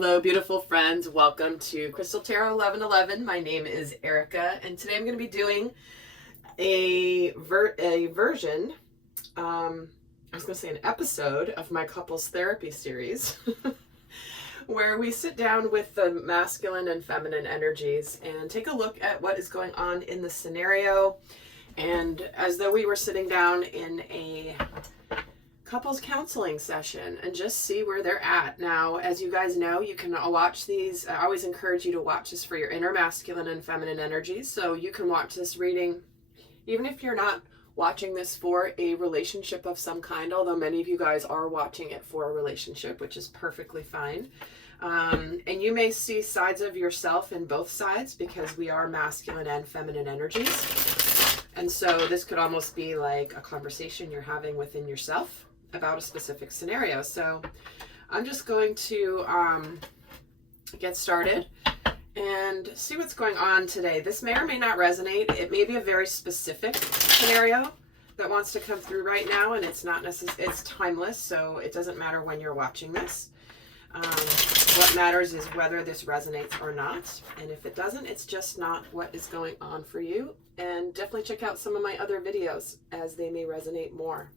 Hello, beautiful friends. Welcome to Crystal Tarot 1111. My name is Erica, and today I'm going to be doing a version, I was going to say an episode of my couples therapy series, where we sit down with the masculine and feminine energies and take a look at what is going on in the scenario, and as though we were sitting down in a couples counseling session and just see where they're at. Now, as you guys know, you can watch these. I always encourage you to watch this for your inner masculine and feminine energies. So you can watch this reading even if you're not watching this for a relationship of some kind, although many of you guys are watching it for a relationship, which is perfectly fine. And you may see sides of yourself in both sides because we are masculine and feminine energies. And so this could almost be like a conversation you're having within yourself about a specific scenario. So I'm just going to get started and see what's going on today. This may or may not resonate. It may be a very specific scenario that wants to come through right now, and it's not it's timeless, so it doesn't matter when you're watching this. What matters is whether this resonates or not, and if it doesn't, it's just not what is going on for you. And definitely check out some of my other videos as they may resonate more.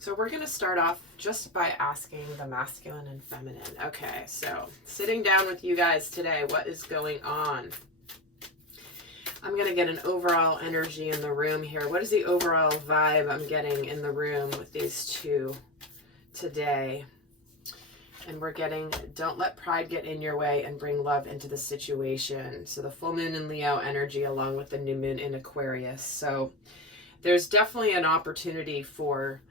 So we're going to start off just by asking the masculine and feminine. Okay, so sitting down with you guys today, what is going on? I'm going to get an overall energy in the room here. What is the overall vibe I'm getting in the room with these two today? And we're getting, don't let pride get in your way and bring love into the situation. So the full moon in Leo energy along with the new moon in Aquarius. So there's definitely an opportunity for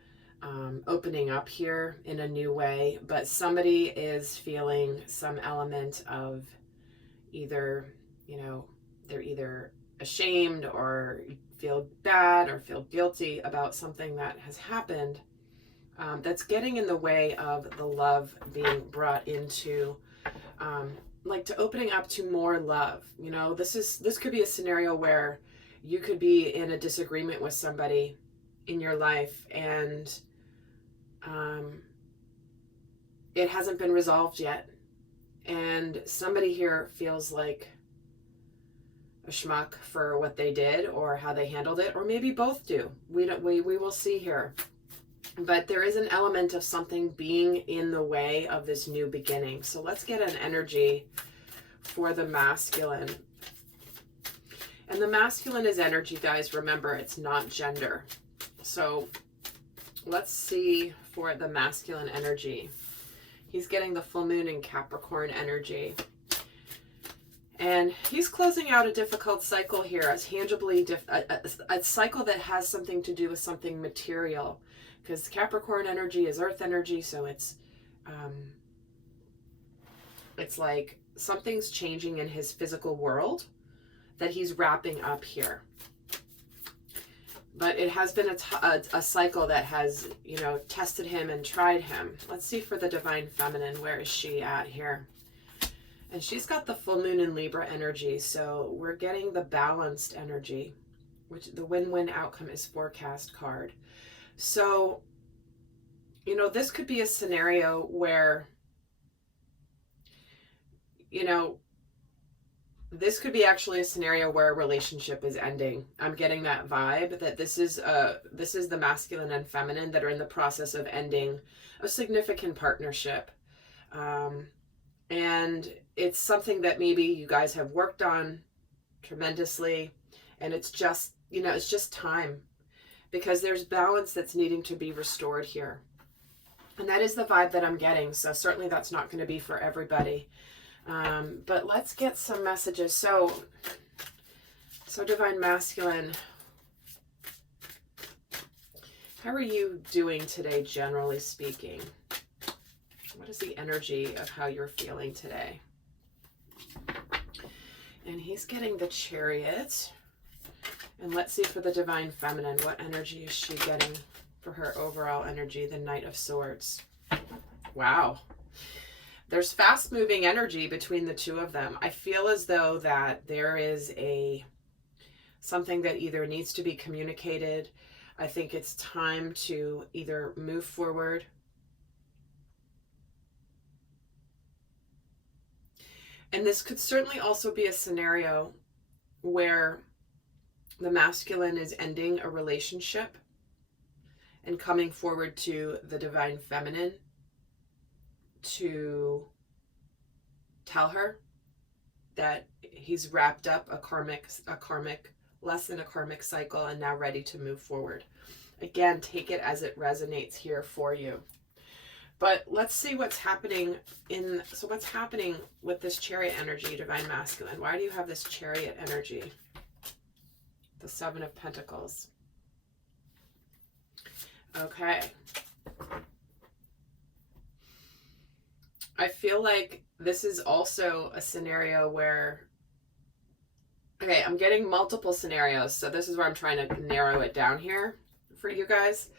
opening up here in a new way, but somebody is feeling some element of either, they're either ashamed or feel bad or feel guilty about something that has happened that's getting in the way of the love being brought into, like to opening up to more love. This could be a scenario where you could be in a disagreement with somebody in your life and it hasn't been resolved yet, and somebody here feels like a schmuck for what they did or how they handled it, or maybe both do. We will see here, but there is an element of something being in the way of this new beginning. So let's get an energy for the masculine. And the masculine is energy, guys. Remember, it's not gender. So let's see for the masculine energy. He's getting the full moon in Capricorn energy. And he's closing out a difficult cycle here, a tangibly a cycle that has something to do with something material. Because Capricorn energy is earth energy, so it's like something's changing in his physical world that he's wrapping up here. But it has been a cycle that has, tested him and tried him. Let's see for the divine feminine. Where is she at here? And she's got the full moon in Libra energy. So we're getting the balanced energy, which the win-win outcome is forecast card. So, this could be a scenario where, this could be actually a scenario where a relationship is ending. I'm getting that vibe that this is the masculine and feminine that are in the process of ending a significant partnership. And it's something that maybe you guys have worked on tremendously, and it's just, it's just time, because there's balance that's needing to be restored here. And that is the vibe that I'm getting. So certainly that's not going to be for everybody. But let's get some messages. So divine masculine, how are you doing today, generally speaking? What is the energy of how you're feeling today? And he's getting the Chariot. And let's see for the divine feminine, what energy is she getting for her overall energy? The Knight of Swords. Wow. There's fast moving energy between the two of them. I feel as though that there is something that either needs to be communicated. I think it's time to either move forward And this could certainly also be a scenario where the masculine is ending a relationship and coming forward to the divine feminine to tell her that he's wrapped up a karmic lesson, a karmic cycle, and now ready to move forward. Again, take it as it resonates here for you. But let's see what's happening what's happening with this Chariot energy, divine masculine? Why do you have this Chariot energy? The Seven of Pentacles. Okay. I feel like this is also a scenario where, okay, I'm getting multiple scenarios, so this is where I'm trying to narrow it down here for you guys.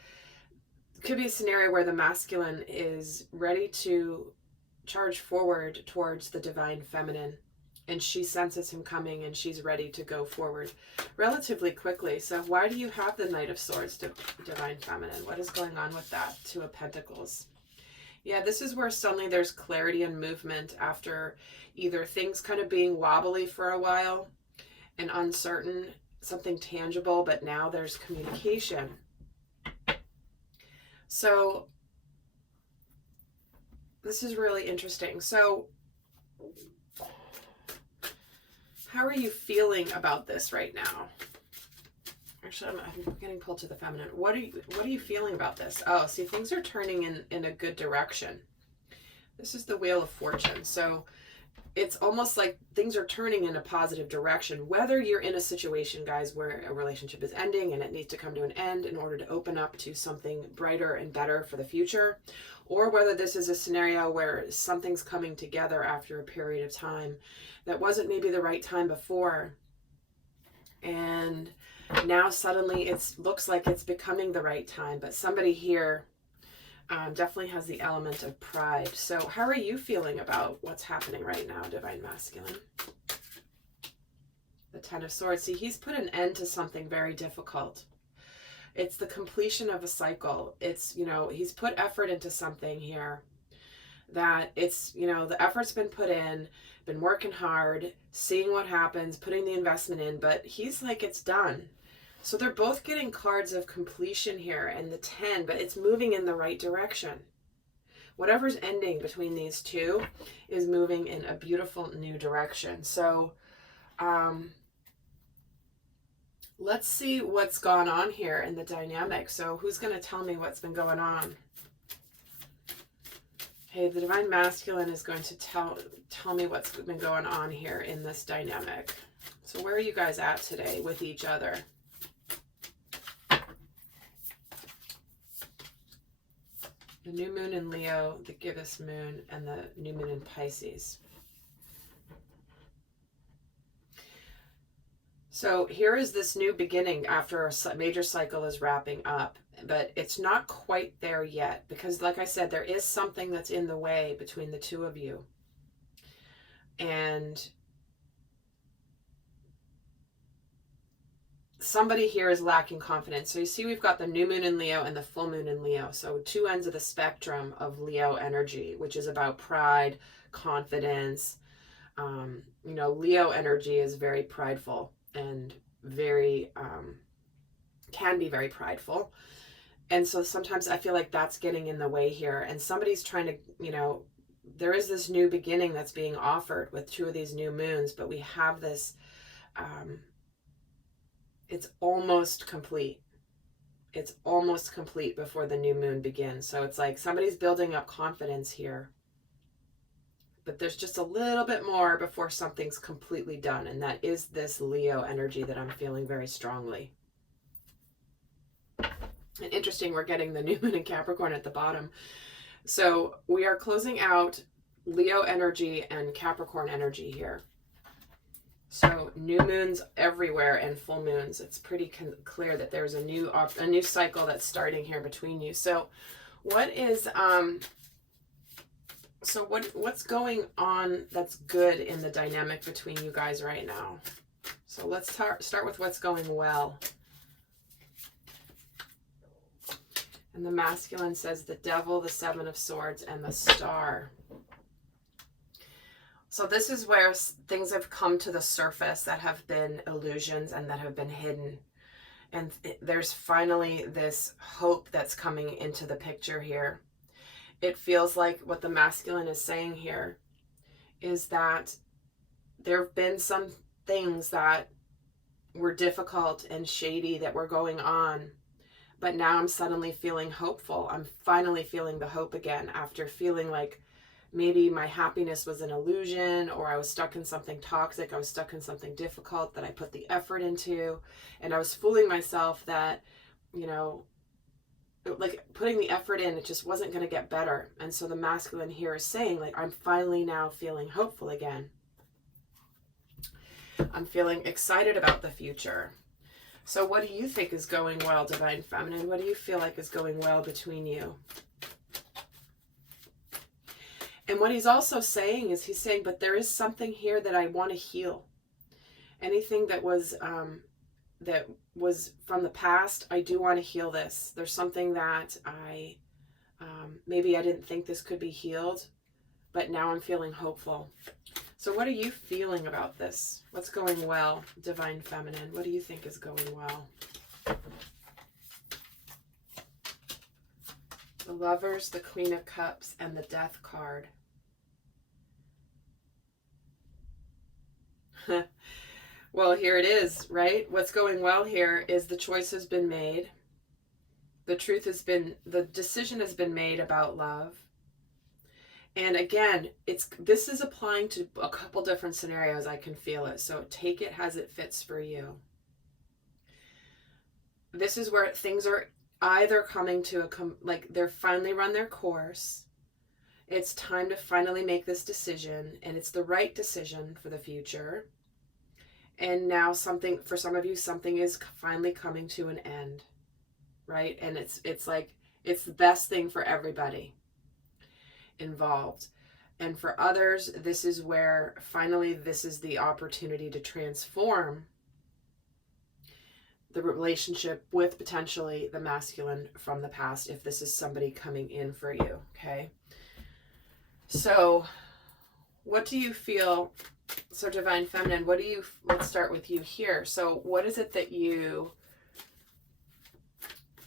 It could be a scenario where the masculine is ready to charge forward towards the divine feminine, and she senses him coming and she's ready to go forward relatively quickly. So why do you have the Knight of Swords, divine feminine? What is going on with that? Two of Pentacles. Yeah, this is where suddenly there's clarity and movement after either things kind of being wobbly for a while and uncertain, something tangible, but now there's communication. So this is really interesting. So how are you feeling about this right now? Actually, I'm getting pulled to the feminine. What are you feeling about this? Oh, see, things are turning in a good direction. This is the Wheel of Fortune. So it's almost like things are turning in a positive direction. Whether you're in a situation, guys, where a relationship is ending and it needs to come to an end in order to open up to something brighter and better for the future, or whether this is a scenario where something's coming together after a period of time that wasn't maybe the right time before, and now suddenly it looks like it's becoming the right time. But somebody here definitely has the element of pride. So how are you feeling about what's happening right now, divine masculine? The Ten of Swords. See, he's put an end to something very difficult. It's the completion of a cycle. It's, he's put effort into something here that it's, the effort's been put in, been working hard, seeing what happens, putting the investment in, but he's like, it's done. So they're both getting cards of completion here and the 10, but it's moving in the right direction. Whatever's ending between these two is moving in a beautiful new direction. So let's see what's gone on here in the dynamic. So who's going to tell me what's been going on? Hey, the divine masculine is going to tell me what's been going on here in this dynamic. So where are you guys at today with each other? The new moon in Leo, the gibbous moon, and the new moon in Pisces. So here is this new beginning after a major cycle is wrapping up, but it's not quite there yet because, like I said, there is something that's in the way between the two of you. And somebody here is lacking confidence. So you see we've got the new moon in Leo and the full moon in Leo. So two ends of the spectrum of Leo energy, which is about pride, confidence. Leo energy is very prideful and very, can be very prideful. And so sometimes I feel like that's getting in the way here. And somebody's trying to, there is this new beginning that's being offered with two of these new moons, but we have this, it's almost complete. It's almost complete before the new moon begins. So it's like somebody's building up confidence here. But there's just a little bit more before something's completely done. And that is this Leo energy that I'm feeling very strongly. And interesting, we're getting the new moon in Capricorn at the bottom. So we are closing out Leo energy and Capricorn energy here. So new moons everywhere and full moons. It's pretty clear that there's a new cycle that's starting here between you. So what is what's going on that's good in the dynamic between you guys right now? So let's start with what's going well. And the masculine says the Devil, the Seven of Swords, and the Star. So this is where things have come to the surface that have been illusions and that have been hidden. And there's finally this hope that's coming into the picture here. It feels like what the masculine is saying here is that there have been some things that were difficult and shady that were going on, but now I'm suddenly feeling hopeful. I'm finally feeling the hope again after feeling like maybe my happiness was an illusion, or I was stuck in something toxic, I was stuck in something difficult that I put the effort into, and I was fooling myself that, you know, like putting the effort in, it just wasn't going to get better. And so the masculine here is saying, like, I'm finally now feeling hopeful again. I'm feeling excited about the future. So what do you think is going well, Divine Feminine? What do you feel like is going well between you? And what he's also saying is, he's saying, but there is something here that I want to heal. Anything that was from the past, I do want to heal this. There's something that maybe I didn't think this could be healed, but now I'm feeling hopeful. So what are you feeling about this? What's going well, Divine Feminine? What do you think is going well? The Lovers, the Queen of Cups, and the Death card. Well, here it is, right? What's going well here is the choice has been made. The decision has been made about love. And again, this is applying to a couple different scenarios. I can feel it. So take it as it fits for you. This is where things are either coming to like they're finally run their course. It's time to finally make this decision, and it's the right decision for the future. And now for some of you, something is finally coming to an end, right? And it's like, it's the best thing for everybody involved. And for others, this is where finally this is the opportunity to transform the relationship with potentially the masculine from the past, if this is somebody coming in for you, okay? So what do you feel? So Divine Feminine, let's start with you here. So what is it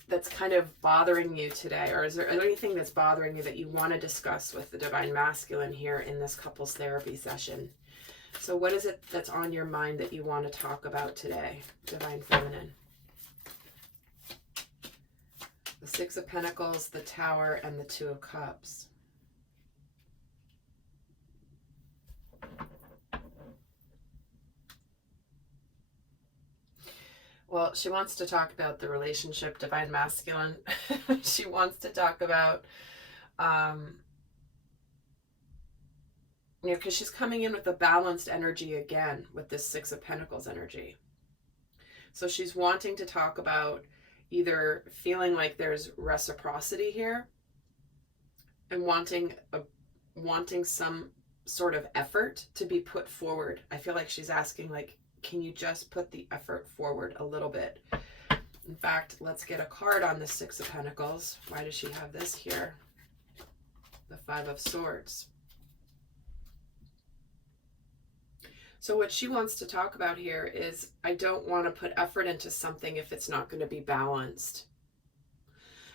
that's kind of bothering you today? Or is there anything that's bothering you that you want to discuss with the Divine Masculine here in this couples therapy session? So what is it that's on your mind that you want to talk about today, Divine Feminine? The Six of Pentacles, the Tower, and the Two of Cups. Well, she wants to talk about the relationship, Divine Masculine. She wants to talk about, because she's coming in with a balanced energy again with this Six of Pentacles energy. So she's wanting to talk about either feeling like there's reciprocity here and wanting some sort of effort to be put forward. I feel like she's asking, like, can you just put the effort forward a little bit? In fact, let's get a card on the Six of Pentacles. Why does she have this here? The Five of Swords. So what she wants to talk about here is, I don't want to put effort into something if it's not going to be balanced.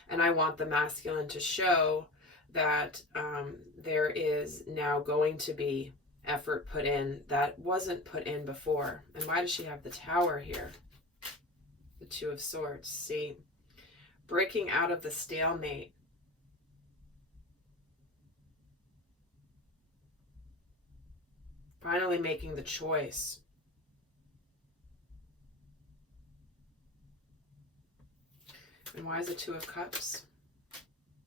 And I want the masculine to show that there is now going to be effort put in that wasn't put in before. And why does she have the Tower here? The Two of Swords. See, breaking out of the stalemate. Finally making the choice. And why is the Two of Cups?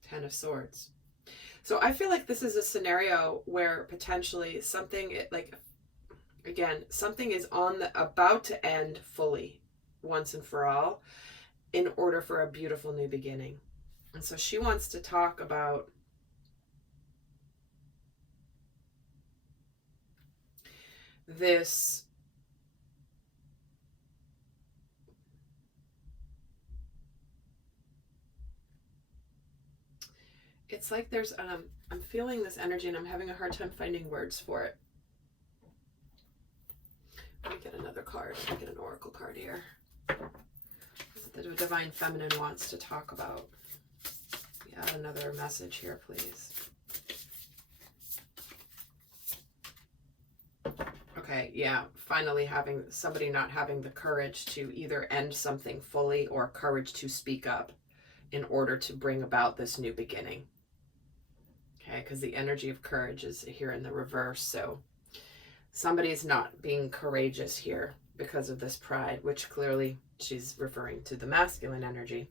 Ten of Swords. So I feel like this is a scenario where potentially something, like, again, something is about to end fully, once and for all, in order for a beautiful new beginning. And so she wants to talk about this it's like there's I'm feeling this energy and I'm having a hard time finding words for it. Let me get another card. Let me get an oracle card here. The Divine Feminine wants to talk about. Yeah, another message here, please. Okay, yeah, finally having somebody not having the courage to either end something fully or courage to speak up in order to bring about this new beginning. Okay, because the energy of courage is here in the reverse, so somebody's not being courageous here because of this pride, which clearly she's referring to the masculine energy.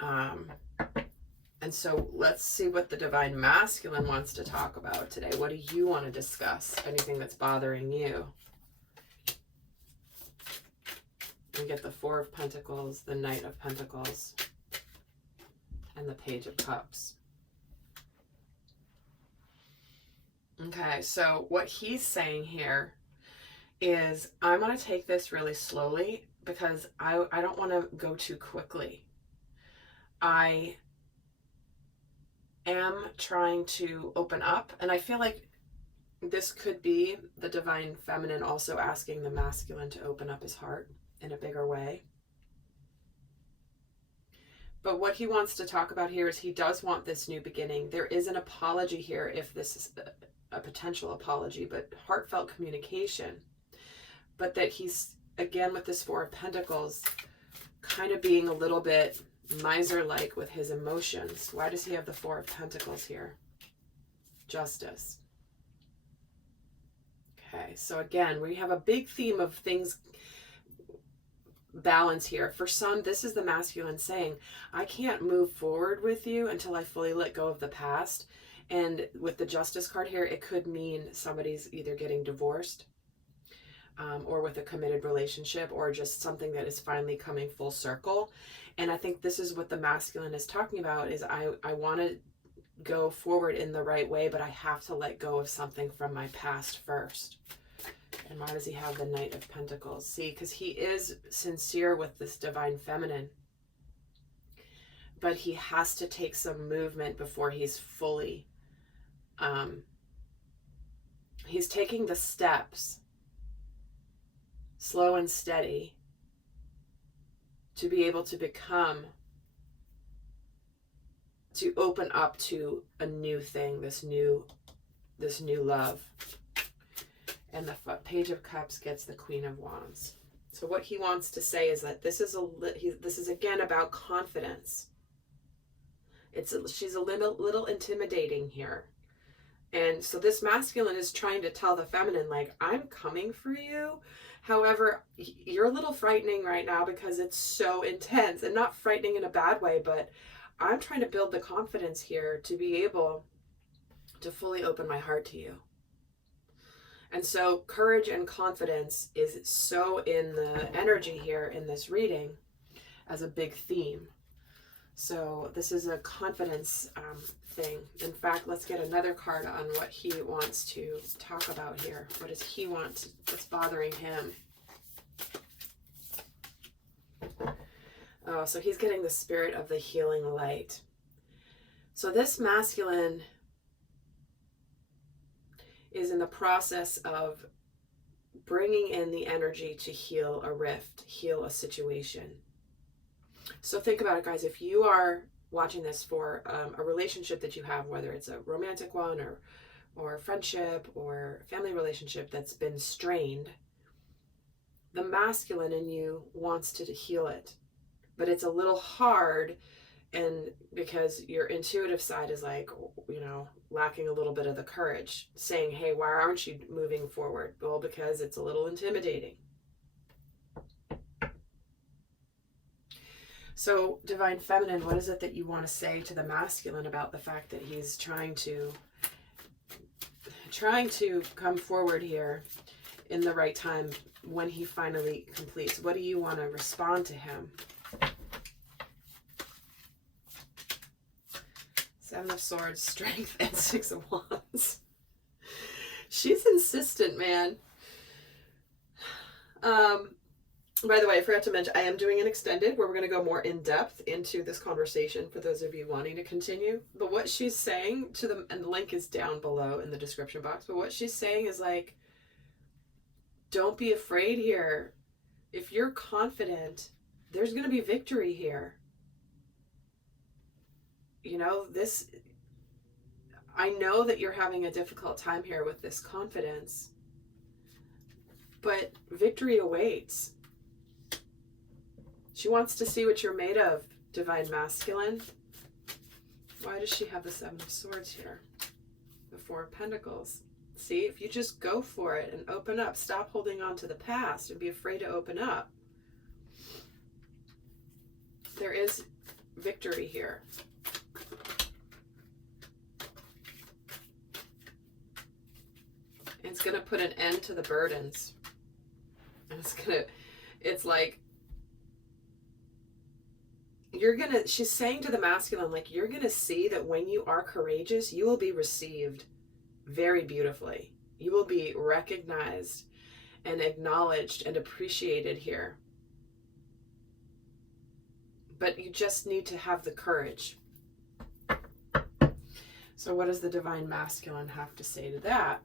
And so let's see what the Divine Masculine wants to talk about today. What do you want to discuss? Anything that's bothering you? We get the Four of Pentacles, the Knight of Pentacles, and the Page of Cups. Okay, so what he's saying here is, I'm going to take this really slowly because I don't want to go too quickly. I am trying to open up, and I feel like this could be the Divine Feminine also asking the masculine to open up his heart in a bigger way. But what he wants to talk about here is he does want this new beginning. There is an apology here, if this is a potential apology, but heartfelt communication. But that he's, again, with this Four of Pentacles, kind of being a little bit miser-like with his emotions. Why does he have the Four of Pentacles here? Justice. Okay, so again, we have a big theme of things balance here. For some, this is the masculine saying, I can't move forward with you until I fully let go of the past. And with the Justice card here, it could mean somebody's either getting divorced or with a committed relationship, or just something that is finally coming full circle. And I think this is what the masculine is talking about, is I want to go forward in the right way, but I have to let go of something from my past first. And why does he have the Knight of Pentacles? See, because he is sincere with this Divine Feminine, but he has to take some movement before he's fully, he's taking the steps, slow and steady, to be able to become, to open up to a new thing, this new love. And the Page of Cups gets the Queen of Wands. So what he wants to say is that this is again about confidence. She's a little intimidating here. And so this masculine is trying to tell the feminine, like, I'm coming for you. However, you're a little frightening right now because it's so intense, and not frightening in a bad way, but I'm trying to build the confidence here to be able to fully open my heart to you. And so courage and confidence is so in the energy here in this reading as a big theme. So this is a confidence thing. In fact, let's get another card on what he wants to talk about here. What does he want that's bothering him? Oh, so he's getting the Spirit of the Healing Light. So this masculine is in the process of bringing in the energy to heal a rift, heal a situation. So think about it, guys. If you are watching this for a relationship that you have, whether it's a romantic one or a friendship or family relationship that's been strained, the masculine in you wants to heal it. But it's a little hard, and because your intuitive side is like, you know, lacking a little bit of the courage, saying, hey, why aren't you moving forward? Well, because it's a little intimidating. So, Divine Feminine, what is it that you want to say to the masculine about the fact that he's trying to come forward here in the right time when he finally completes? What do you want to respond to him? Seven of Swords, Strength, and Six of Wands. She's insistent, man. By the way, I forgot to mention, I am doing an extended where we're going to go more in depth into this conversation for those of you wanting to continue. But what she's saying to them, and the link is down below in the description box, but what she's saying is like, Don't be afraid here. If you're confident, there's going to be victory here. You know, I know that you're having a difficult time here with this confidence, but victory awaits. She wants to see what you're made of, Divine Masculine. Why does she have the Seven of Swords here? The Four of Pentacles. See, if you just go for it and open up, stop holding on to the past and be afraid to open up. There is victory here. It's going to put an end to the burdens. And it's like, she's saying to the masculine, like, you're going to see that when you are courageous, you will be received very beautifully. You will be recognized and acknowledged and appreciated here. But you just need to have the courage. So what does the Divine Masculine have to say to that?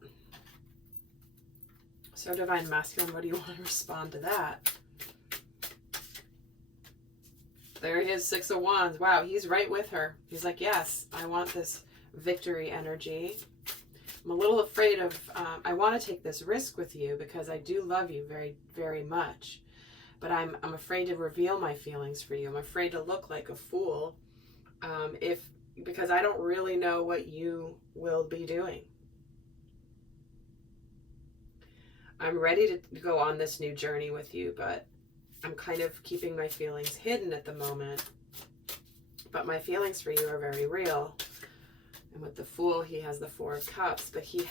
So Divine Masculine, what do you want to respond to that? There he is, Six of Wands. Wow, he's right with her. He's like, yes, I want this victory energy. I'm a little afraid of, I want to take this risk with you because I do love you very, very much. But I'm afraid to reveal my feelings for you. I'm afraid to look like a fool because I don't really know what you will be doing. I'm ready to go on this new journey with you, but I'm kind of keeping my feelings hidden at the moment. But my feelings for you are very real. And with the Fool, he has the Four of Cups, but he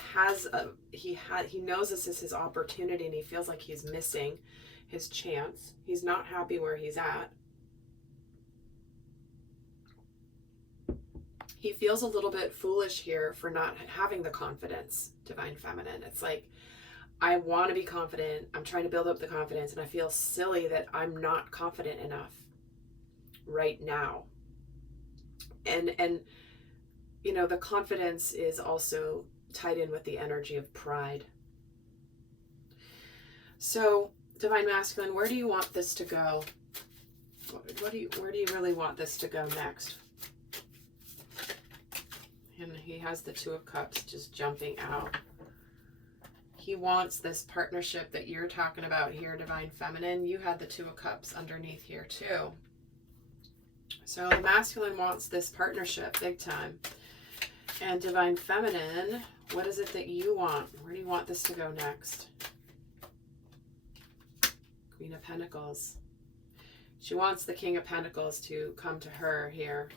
knows this is his opportunity, and he feels like he's missing his chance. He's not happy where he's at. He feels a little bit foolish here for not having the confidence, Divine Feminine. It's like, I want to be confident. I'm trying to build up the confidence, and I feel silly that I'm not confident enough right now. And you know, the confidence is also tied in with the energy of pride. So, Divine Masculine, where do you want this to go? Where do you really want this to go next? And he has the Two of Cups just jumping out. He wants this partnership that you're talking about here, Divine Feminine. You had the Two of Cups underneath here too. So the masculine wants this partnership big time. And Divine Feminine, what is it that you want? Where do you want this to go next? Queen of Pentacles. She wants the King of Pentacles to come to her here.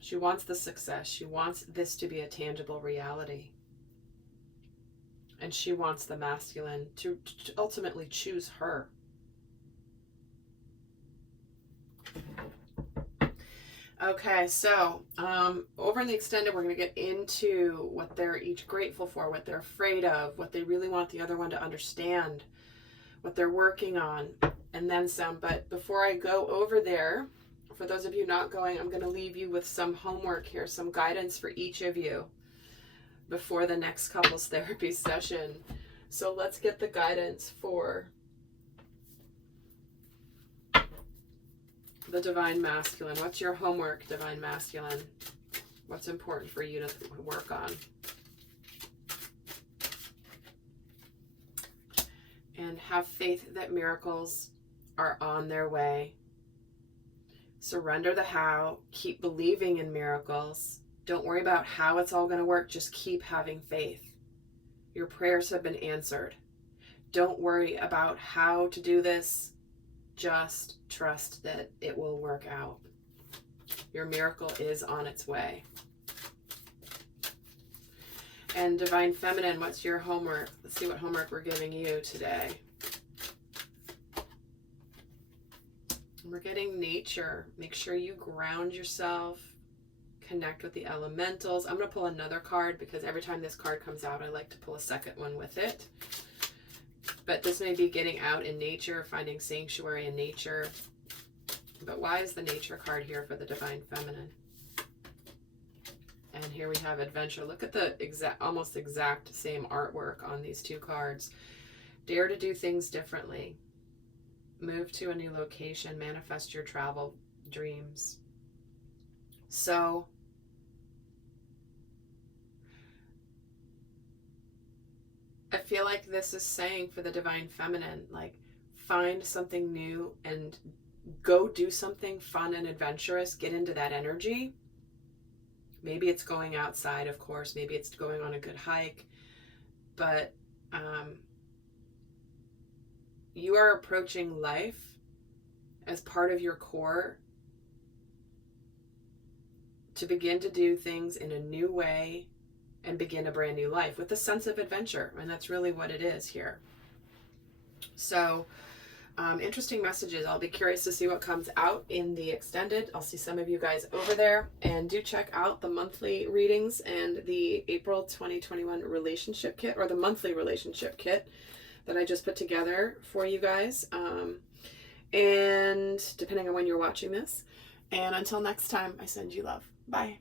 She wants the success. She wants this to be a tangible reality. And she wants the masculine to ultimately choose her. Okay, so over in the extended, we're going to get into what they're each grateful for, what they're afraid of, what they really want the other one to understand, what they're working on, and then some. But before I go over there, for those of you not going, I'm going to leave you with some homework here, some guidance for each of you before the next couples therapy session. So let's get the guidance for the Divine Masculine. What's your homework, Divine Masculine? What's important for you to work on? And have faith that miracles are on their way. Surrender the how. Keep believing in miracles. Don't worry about how it's all going to work. Just keep having faith. Your prayers have been answered. Don't worry about how to do this. Just trust that it will work out. Your miracle is on its way. And Divine Feminine, what's your homework? Let's see what homework we're giving you today. We're getting nature. Make sure you ground yourself. Connect with the elementals. I'm going to pull another card because every time this card comes out, I like to pull a second one with it. But this may be getting out in nature, finding sanctuary in nature. But why is the nature card here for the Divine Feminine? And here we have adventure. Look at the almost exact same artwork on these two cards. Dare to do things differently. Move to a new location. Manifest your travel dreams. So I feel like this is saying for the divine feminine, like, find something new and go do something fun and adventurous. Get into that energy. Maybe it's going outside, of course. Maybe it's going on a good hike. But you are approaching life as part of your core to begin to do things in a new way and begin a brand new life with a sense of adventure. And that's really what it is here. So interesting messages. I'll be curious to see what comes out in the extended. I'll see some of you guys over there, and do check out the monthly readings and the April 2021 relationship kit, or the monthly relationship kit that I just put together for you guys. And depending on when you're watching this. And until next time, I send you love. Bye.